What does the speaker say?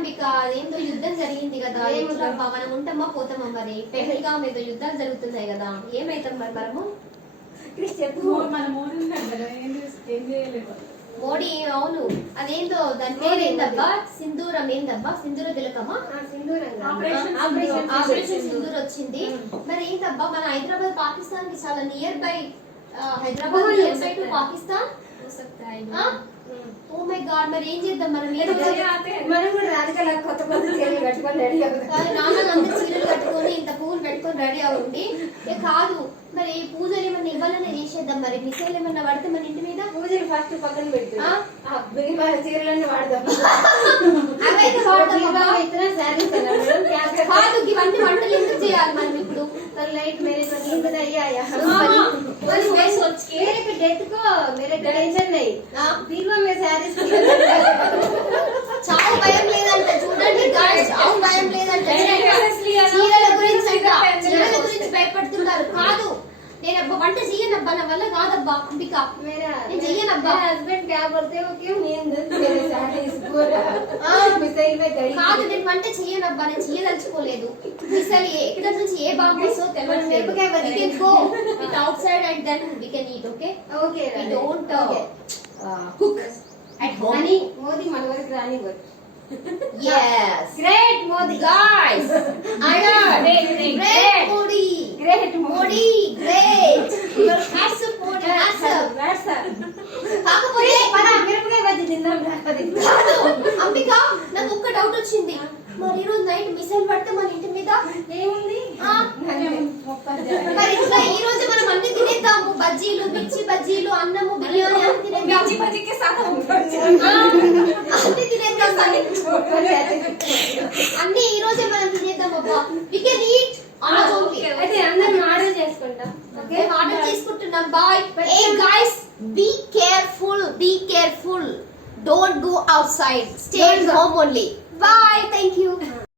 అంబిక అదేందో యుద్ధం జరిగింది కదా, మనం ఉంటామా పోతామా మరి? పెళ్లిగా మీద యుద్ధాలు జరుగుతున్నాయి కదా, ఏమైతాం మరి మనము? మోడీ అవును, అదేందో దాని పేరు ఏందబ్బా? సింధూరం ఏందబ్బా? సింధూర తిలకమా? ఆపరేషన్ సింధూర్ వచ్చింది. మరి ఏంటబ్బా మన హైదరాబాద్ పాకిస్తాన్ కి చాలా near by, Hyderabad near by to Pakistan. Oh my God, మరి ఏం చేద్దాం మనం? మనం కూడా రాజకీయ కొత్త కొత్త చీరలు కట్టుకొని రెడీ అవుతాం. నాన్న చీరలు కట్టుకొని ఇంత పువ్వులు పెట్టుకొని రెడీ అవుతుంది. కాదు మరి పూజలు ఏమన్నా ఇవ్వాలనే చేసేద్దాం. మరి మిసైల్ ఏమన్నా పడితే మన ఇంటి మీద పూజలు ఫస్ట్ పక్కన పెట్టి చీరలన్నీ వాడదాం. అవైతే కాదు, ఇవన్నీ వంటలు ఎందుకు చేయాలి మనం ఇప్పుడు? लाइट मेरे को नींद नहीं आया। मैं सोच के मेरे डेथ को मेरे टेंशन नहीं, बीमा में सारी చావు భయం లేదంట. చూడండి గాయ్స్, చావు భయం లేదంట. చీరల గురించి భయపడుతున్నారు. కాదు, నేను వంట చెయ్యనబ్బా, నా వల్ల కాదబ్బా అంబిక, నేను చెయ్యనబ్బా. హస్బెండ్ क्या बोलते हो क्यों नींद मेरे साथ मिसाइल में गई. కాదు, నేను వంట చెయ్యనబ్బా, నేను చెయ్యదలుచుకోలేదు. మిసైల్ ఎక్కడ నుంచి ఏ బాంబు వస్తుందో తెలియదు. We can go it outside and then we can eat, okay? Okay. We don't cook at home. Ani Modi మనవరికి రాని వర్. Yes. Great Modi. Guys, I know. Great Modi. Great Modi. Great. Your handsome Modi. Handsome. కాకపోతే మిరపకాయ బజ్జీ తిందాం. అంబిక, నాకు ఒక్క doubt వచ్చింది. మరి ఈ రోజు నైట్ మిసైల్ పడితే మన ఇంటి మీద ఏముంది? మరి ఇంకా ఈ రోజు మనం అన్ని తినేద్దాము. బజ్జీలు, మిర్చి బజ్జీలు, అన్నము, బిర్యానీ అన్ని తినేద్దాం. అన్ని తినేద్దాం. అన్ని ఈ రోజే మనం తినేద్దాం అబ్బా. We can eat on our own. అయితే అందరం ఆర్డర్ చేసుకుంటాం. ఓకే, ఆర్డర్ చేసుకుంటున్నాం. Bye. Hey guys, be careful. Be careful. Don't go outside. Stay at home only. Bye. Thank you.